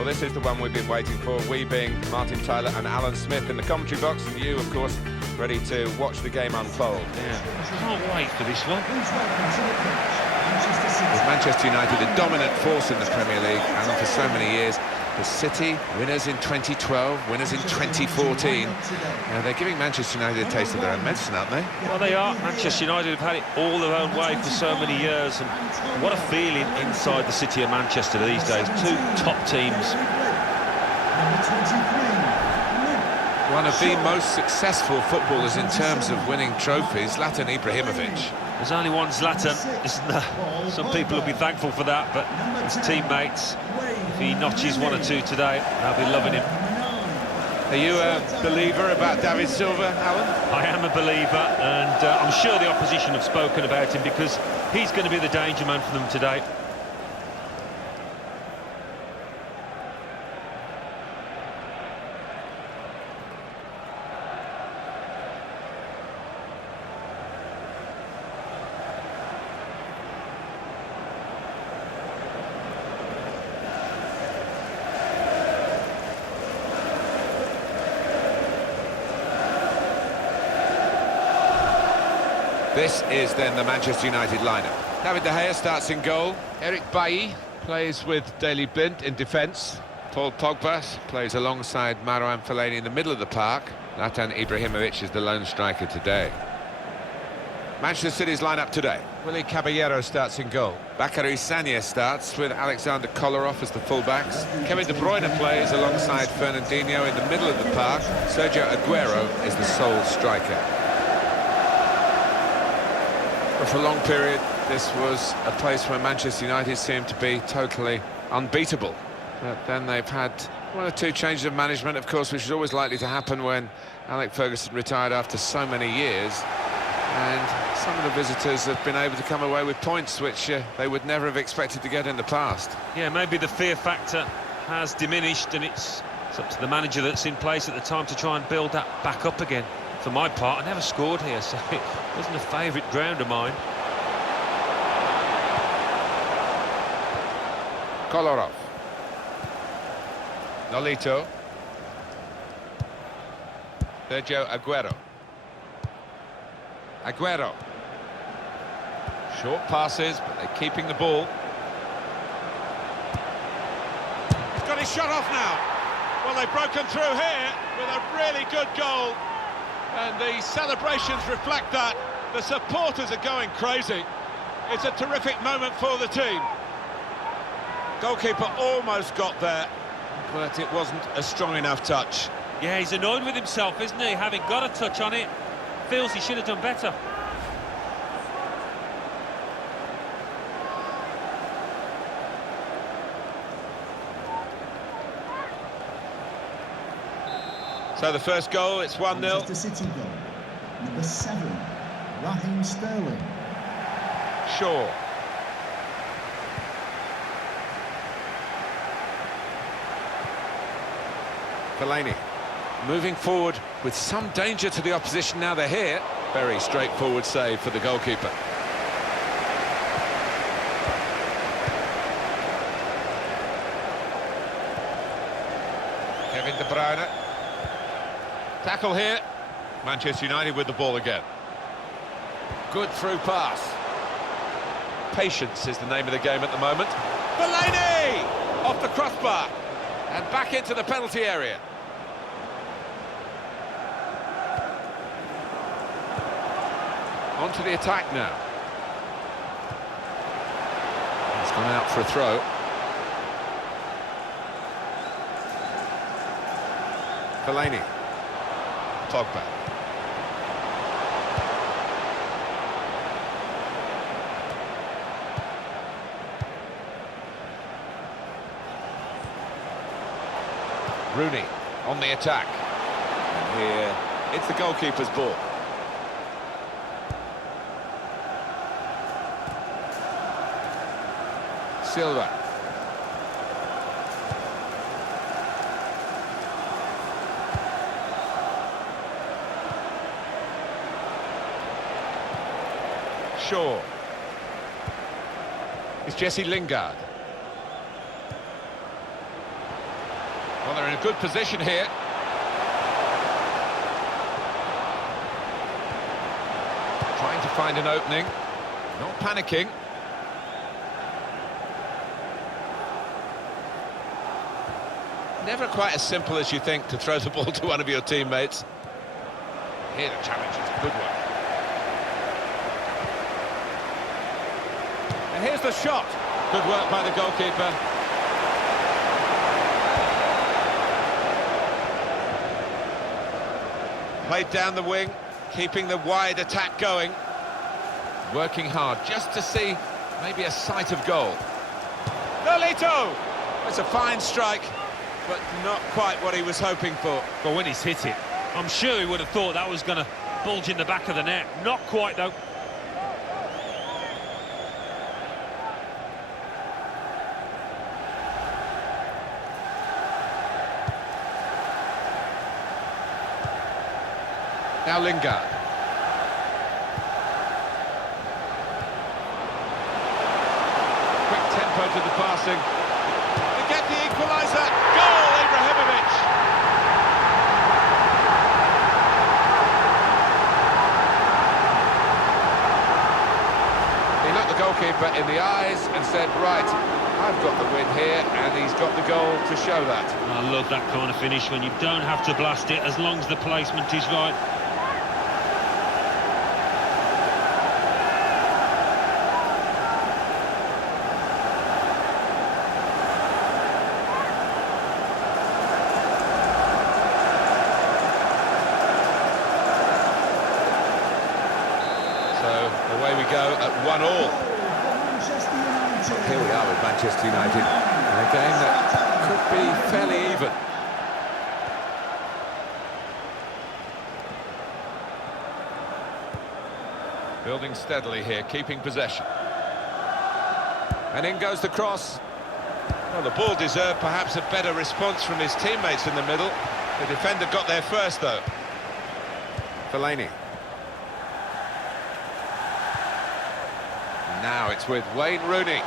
Well, this is the one we've been waiting for, we being Martin Tyler and Alan Smith in the commentary box, and you, of course, ready to watch the game unfold. Yeah, can't wait for this one. With Manchester United a dominant force in the Premier League, and for so many years, the City, winners in 2012, winners in 2014. They're giving Manchester United a taste of their own medicine, aren't they? Well, they are. Manchester United have had it all their own way for so many years, and what a feeling inside the city of Manchester these days. Two top teams. One of the most successful footballers in terms of winning trophies, Zlatan Ibrahimovic. There's only one Zlatan, isn't there? Some people will be thankful for that, but his teammates, if he notches one or two today, they'll be loving him. Are you a believer about David Silva, Alan? I am a believer, and I'm sure the opposition have spoken about him, because he's going to be the danger man for them today. This is then the Manchester United lineup. David De Gea starts in goal. Eric Bailly plays with Daley Blind in defence. Paul Pogba plays alongside Marouane Fellaini in the middle of the park. Zlatan Ibrahimovic is the lone striker today. Manchester City's lineup today. Willy Caballero starts in goal. Bakary Sagna starts with Alexander Kolarov as the fullbacks. Kevin De Bruyne plays alongside Fernandinho in the middle of the park. Sergio Aguero is the sole striker. But for a long period, this was a place where Manchester United seemed to be totally unbeatable. But then they've had one or two changes of management, of course, which is always likely to happen when Alex Ferguson retired after so many years. And some of the visitors have been able to come away with points which they would never have expected to get in the past. Yeah, maybe the fear factor has diminished, and it's up to the manager that's in place at the time to try and build that back up again. For my part, I never scored here, so it wasn't a favourite ground of mine. Kolarov. Nolito. Sergio Aguero. Aguero. Short passes, but they're keeping the ball. He's got his shot off now. Well, they've broken through here with a really good goal. And the celebrations reflect that. The supporters are going crazy. It's a terrific moment for the team. Goalkeeper almost got there, but it wasn't a strong enough touch. Yeah, he's annoyed with himself, isn't he? Having got a touch on it, feels he should have done better. So the first goal, it's 1-0. Manchester City goal. Number 7, Raheem Sterling. Shaw. Fellaini. Moving forward with some danger to the opposition now they're here. Very straightforward save for the goalkeeper. Kevin De Bruyne. Tackle here. Manchester United with the ball again. Good through pass. Patience is the name of the game at the moment. Fellaini! Off the crossbar. And back into the penalty area. On to the attack now. It's gone out for a throw. Fellaini. Pogba. Rooney on the attack. And here, it's the goalkeeper's ball. Silva. Shaw. It's Jesse Lingard. Well, they're in a good position here. Trying to find an opening. Not panicking. Never quite as simple as you think to throw the ball to one of your teammates. Here the challenge is a good one. And here's the shot. Good work by the goalkeeper. Played down the wing, keeping the wide attack going. Working hard just to see maybe a sight of goal. Nolito! It's a fine strike, but not quite what he was hoping for. But when he's hit it, I'm sure he would have thought that was going to bulge in the back of the net. Not quite, though. Now Lingard. Quick tempo to the passing. To get the equaliser. Goal, Ibrahimovic! He looked the goalkeeper in the eyes and said, right, I've got the win here, and he's got the goal to show that. I love that kind of finish when you don't have to blast it as long as the placement is right. Away we go at 1-1. Here we are with Manchester United in a game that could be fairly even. Building steadily here, keeping possession. And in goes the cross. Well, the ball deserved perhaps a better response from his teammates in the middle. The defender got there first, though. Fellaini. Now it's with Wayne Rooney.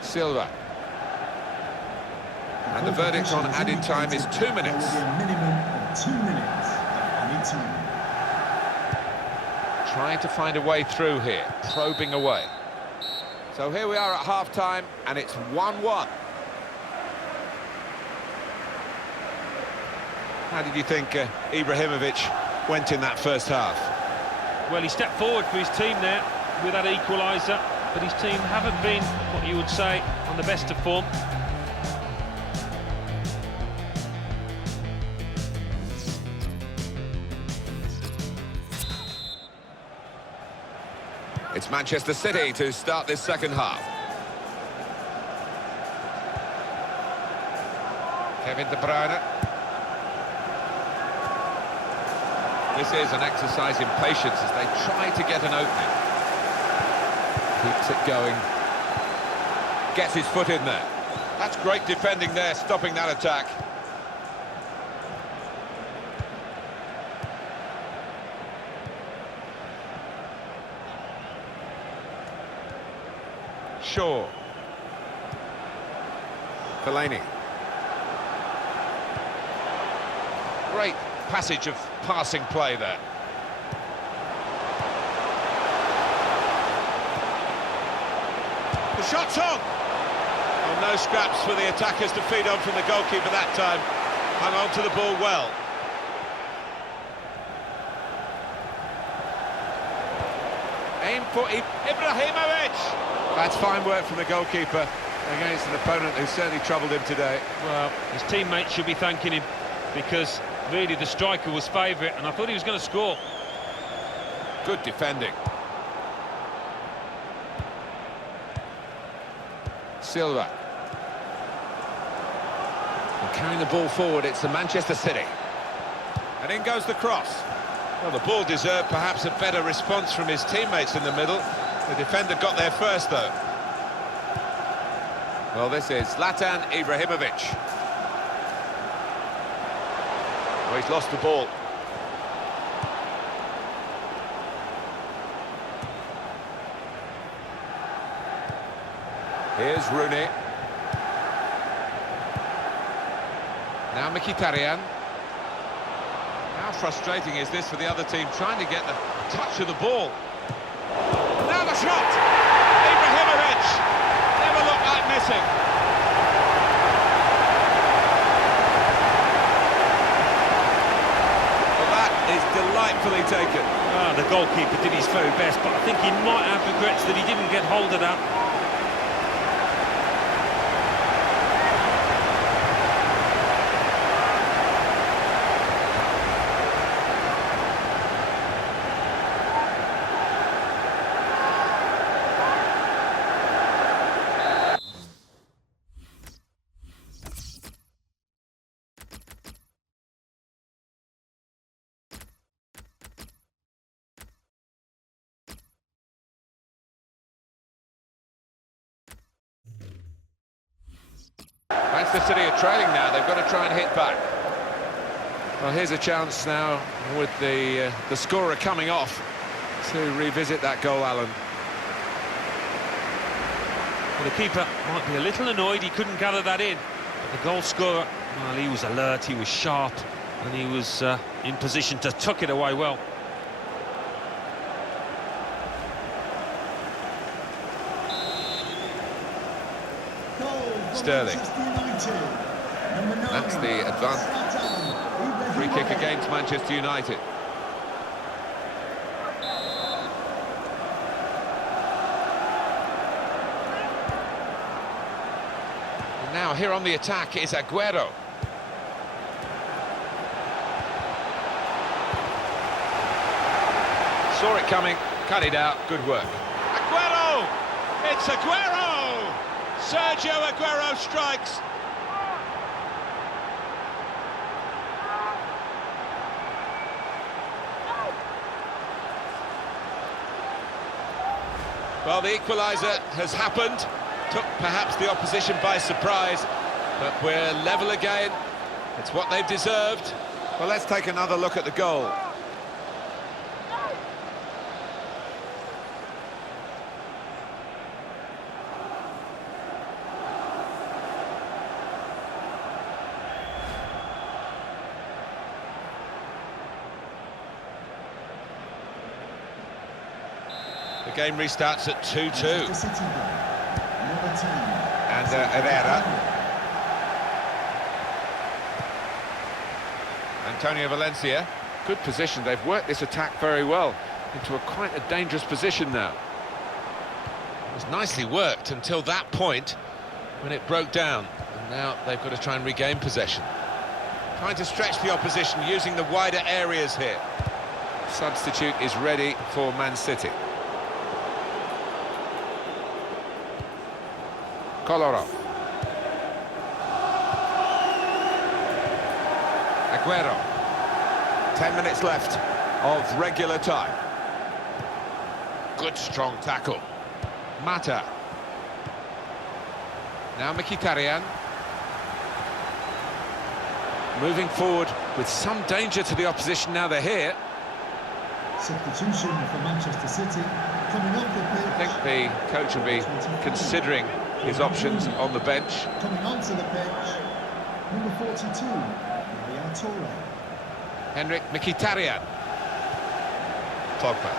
Silva. And the verdict on added time is 2 minutes. A minimum of 2 minutes at any time. Trying to find a way through here, probing away. So here we are at half-time, and it's 1-1. How did you think Ibrahimovic went in that first half? Well, he stepped forward for his team there with that equaliser, but his team haven't been, what you would say, on the best of form. It's Manchester City to start this second half. Kevin De Bruyne. This is an exercise in patience as they try to get an opening. Keeps it going. Gets his foot in there. That's great defending there, stopping that attack. Shaw. Fellaini. Great passage of passing play there. The shot's on! Well, no scraps for the attackers to feed on from the goalkeeper that time. Hung on to the ball well. Aim for Ibrahimovic! That's fine work from the goalkeeper against an opponent who certainly troubled him today. Well, his teammates should be thanking him because really the striker was favourite and I thought he was going to score. Good defending. Silva. And carrying the ball forward, it's the Manchester City. And in goes the cross. Well, the ball deserved perhaps a better response from his teammates in the middle. The defender got there first, though. Well, this is Zlatan Ibrahimovic. Well, he's lost the ball. Here's Rooney. Now Mkhitaryan. How frustrating is this for the other team, trying to get the touch of the ball. Now the shot! Ibrahimovic! Never looked like missing. Well, that is delightfully taken. The goalkeeper did his very best, but I think he might have regrets that he didn't get hold of that. Manchester City are trailing now, they've got to try and hit back. Well, here's a chance now with the scorer coming off to revisit that goal, Alan. Well, the keeper might be a little annoyed he couldn't gather that in. But the goal scorer, well, he was alert, he was sharp, and he was in position to tuck it away well. Sterling. That's the advance. Free kick against Manchester United. And now here on the attack is Aguero. Saw it coming, cut it out, good work. Aguero! It's Aguero! Sergio Aguero strikes. Well, the equaliser has happened. Took perhaps the opposition by surprise, but we're level again. It's what they've deserved. Well, let's take another look at the goal. The game restarts at 2-2. And Herrera. Antonio Valencia. Good position. They've worked this attack very well into quite a dangerous position now. It was nicely worked until that point when it broke down. And now they've got to try and regain possession. Trying to stretch the opposition using the wider areas here. Substitute is ready for Man City. Kolarov. Aguero. 10 minutes left of regular time. Good strong tackle. Mata. Now Mkhitaryan. Moving forward with some danger to the opposition now they're here. Substitution for Manchester City coming off the pitch. I think the coach will be considering his options on the bench. Coming onto the pitch, number 42, Yaya Toure. Henrik Mkhitaryan. Pogba.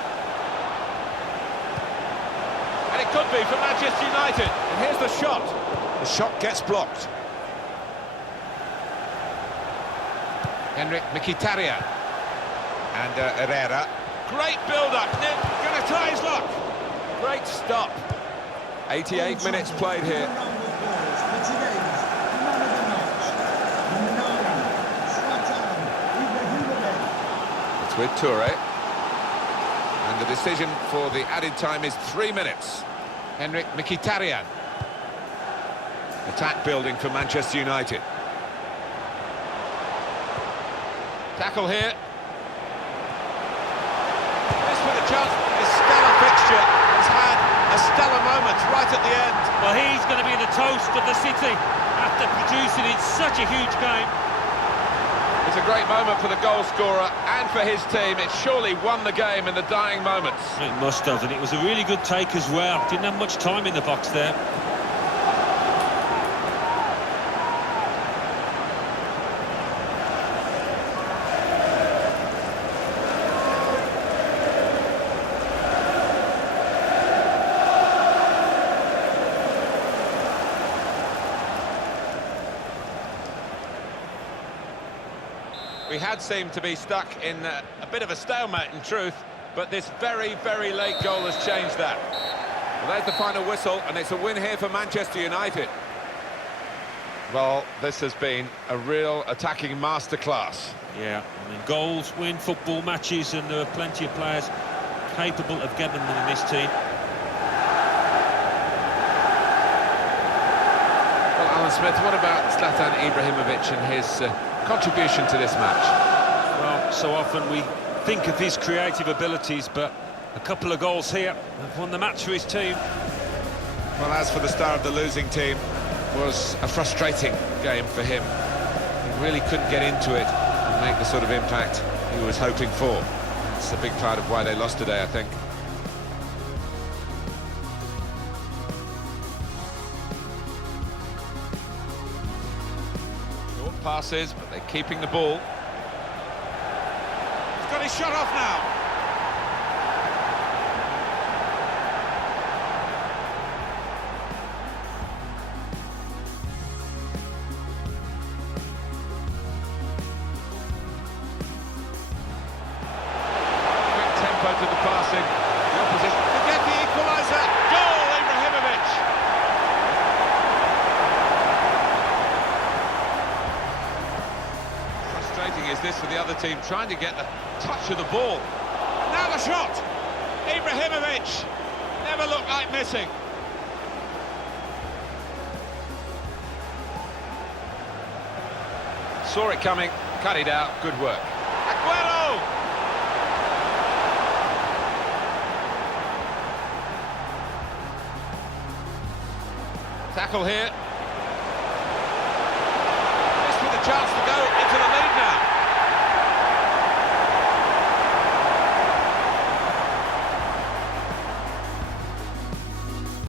And it could be for Manchester United. And here's the shot. The shot gets blocked. Henrik Mkhitaryan. And Herrera. Great build-up. Going to try his luck. Great stop. 88 minutes played here. It's with Toure. And the decision for the added time is 3 minutes. Henrik Mkhitaryan. Attack building for Manchester United. Tackle here. This with a chance. His stellar fixture has had a stellar moment right at the end. Well, he's going to be the toast of the City after producing in such a huge game. It's a great moment for the goal scorer and for his team. It surely won the game in the dying moments. It must have, and it was a really good take as well. Didn't have much time in the box there. We had seemed to be stuck in a bit of a stalemate in truth, but this very, very late goal has changed that. Well, there's the final whistle, and it's a win here for Manchester United. Well, this has been a real attacking masterclass. Yeah, I mean, goals win football matches, and there are plenty of players capable of getting them in this team. Well, Alan Smith, what about Zlatan Ibrahimovic and his contribution to this match? Well, so often we think of his creative abilities, but a couple of goals here have won the match for his team. Well, as for the star of the losing team, it was a frustrating game for him. He really couldn't get into it and make the sort of impact he was hoping for. It's a big part of why they lost today, I think. Short passes, but they're keeping the ball. He's got his shot off now. To the passing, the opposition to get the equaliser. Goal, Ibrahimovic. Frustrating is this for the other team, trying to get the touch of the ball. And now the shot. Ibrahimovic never looked like missing. Saw it coming, cut it out. Good work. Aguero. Tackle here. This with a chance to go.